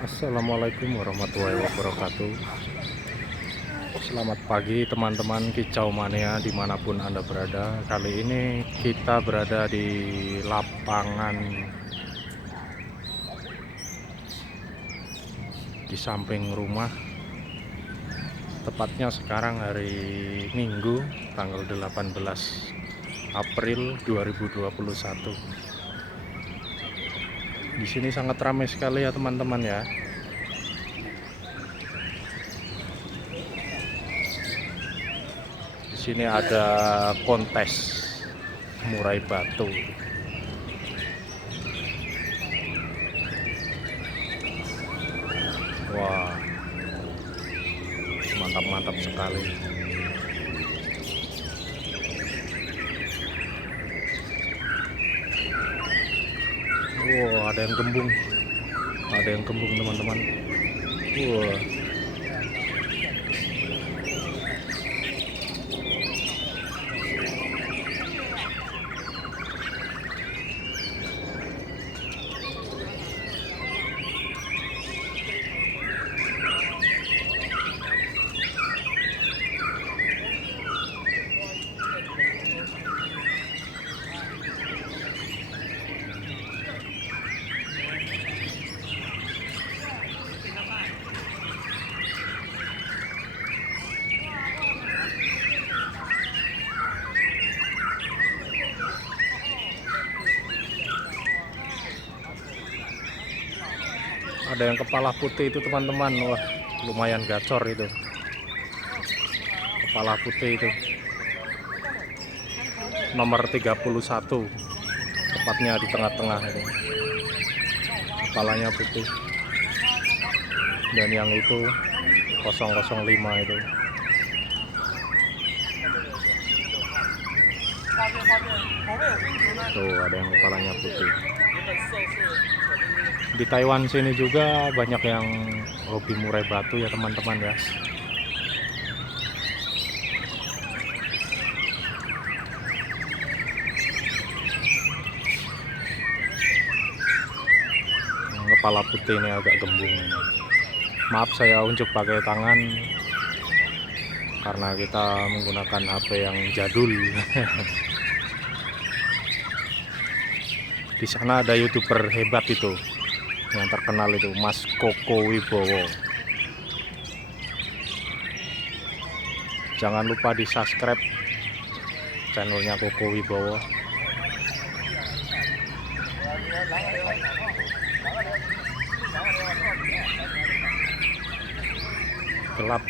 Assalamualaikum warahmatullahi wabarakatuh. Selamat pagi teman-teman kicau mania dimanapun Anda berada. Kali ini kita berada di lapangan di samping rumah. Tepatnya sekarang hari Minggu tanggal 18 April 2021. Di sini sangat ramai sekali ya teman-teman ya. Di sini ada kontes murai batu. Wah, mantap-mantap sekali. Wow, ada yang gembung. Ada yang gembung teman-teman. Wah. Ada yang kepala putih itu teman-teman. Wah, lumayan gacor itu. Kepala putih itu. Nomor 31. Tepatnya di tengah-tengah itu. Kepalanya putih. Dan yang itu 005 itu. Tuh, ada yang kepalanya putih. Di Taiwan sini juga banyak yang hobi murai batu ya teman-teman ya. Yang kepala putih ini agak gembung ini. Maaf saya unjuk pakai tangan karena kita menggunakan HP yang jadul. Di sana ada YouTuber hebat itu, yang terkenal itu Mas Koko Wibowo. Jangan lupa di subscribe channelnya Koko Wibowo. Gelap.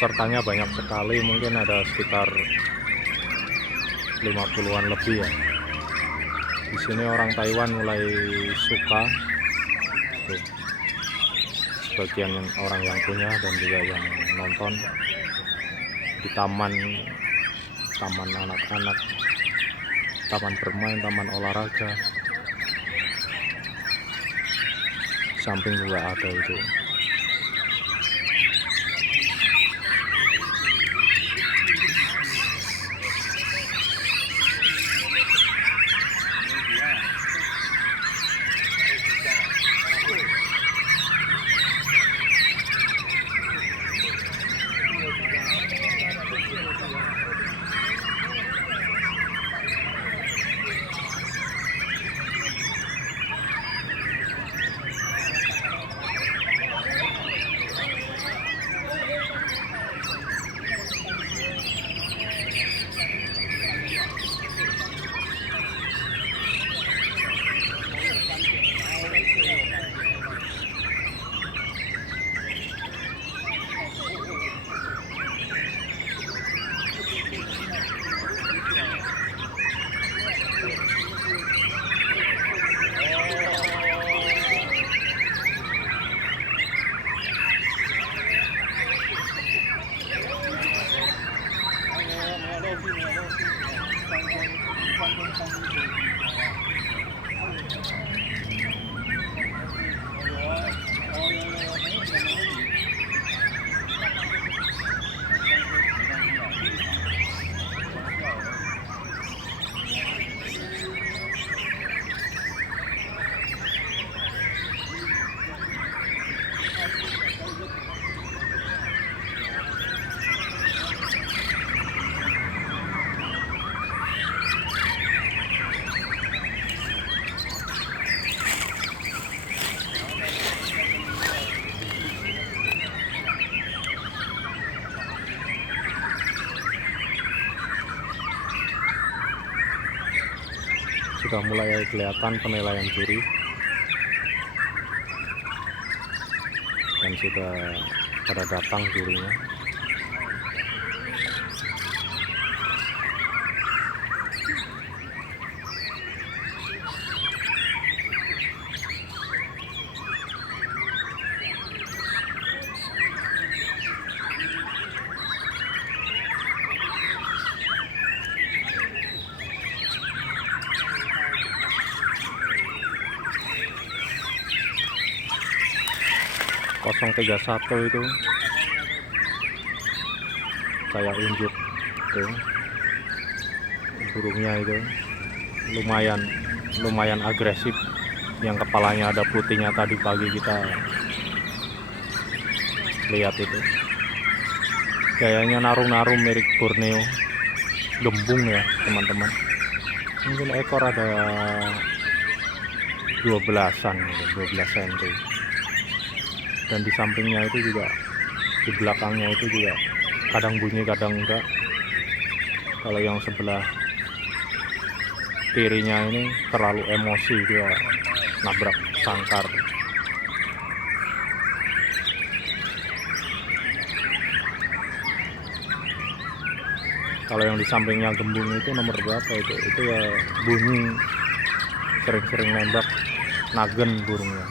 pesertanya banyak sekali, mungkin ada sekitar 50-an lebih ya. Di sini orang Taiwan mulai suka tuh, sebagian orang yang punya dan juga yang nonton di taman anak-anak, taman bermain, taman olahraga. Samping juga ada itu. Sudah mulai kelihatan penilaian juri dan sudah pada datang jurinya. Kosong 31 itu saya unjuk tuh burungnya itu lumayan agresif, yang kepalanya ada putihnya tadi pagi kita lihat itu, gayanya narum-narum mirip Borneo, gembung ya teman-teman. Mungkin ekor ada 12-an, 12 cm. Dan di sampingnya itu juga, di belakangnya itu juga kadang bunyi kadang enggak. Kalau yang sebelah kirinya ini terlalu emosi, dia nabrak sangkar. Kalau yang di sampingnya gembung itu nomor berapa itu ya bunyi, sering-sering nembak nagen burungnya.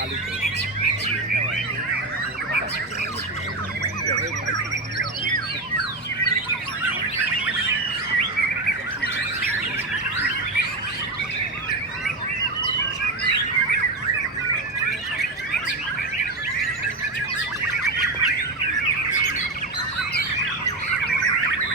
kali tuh.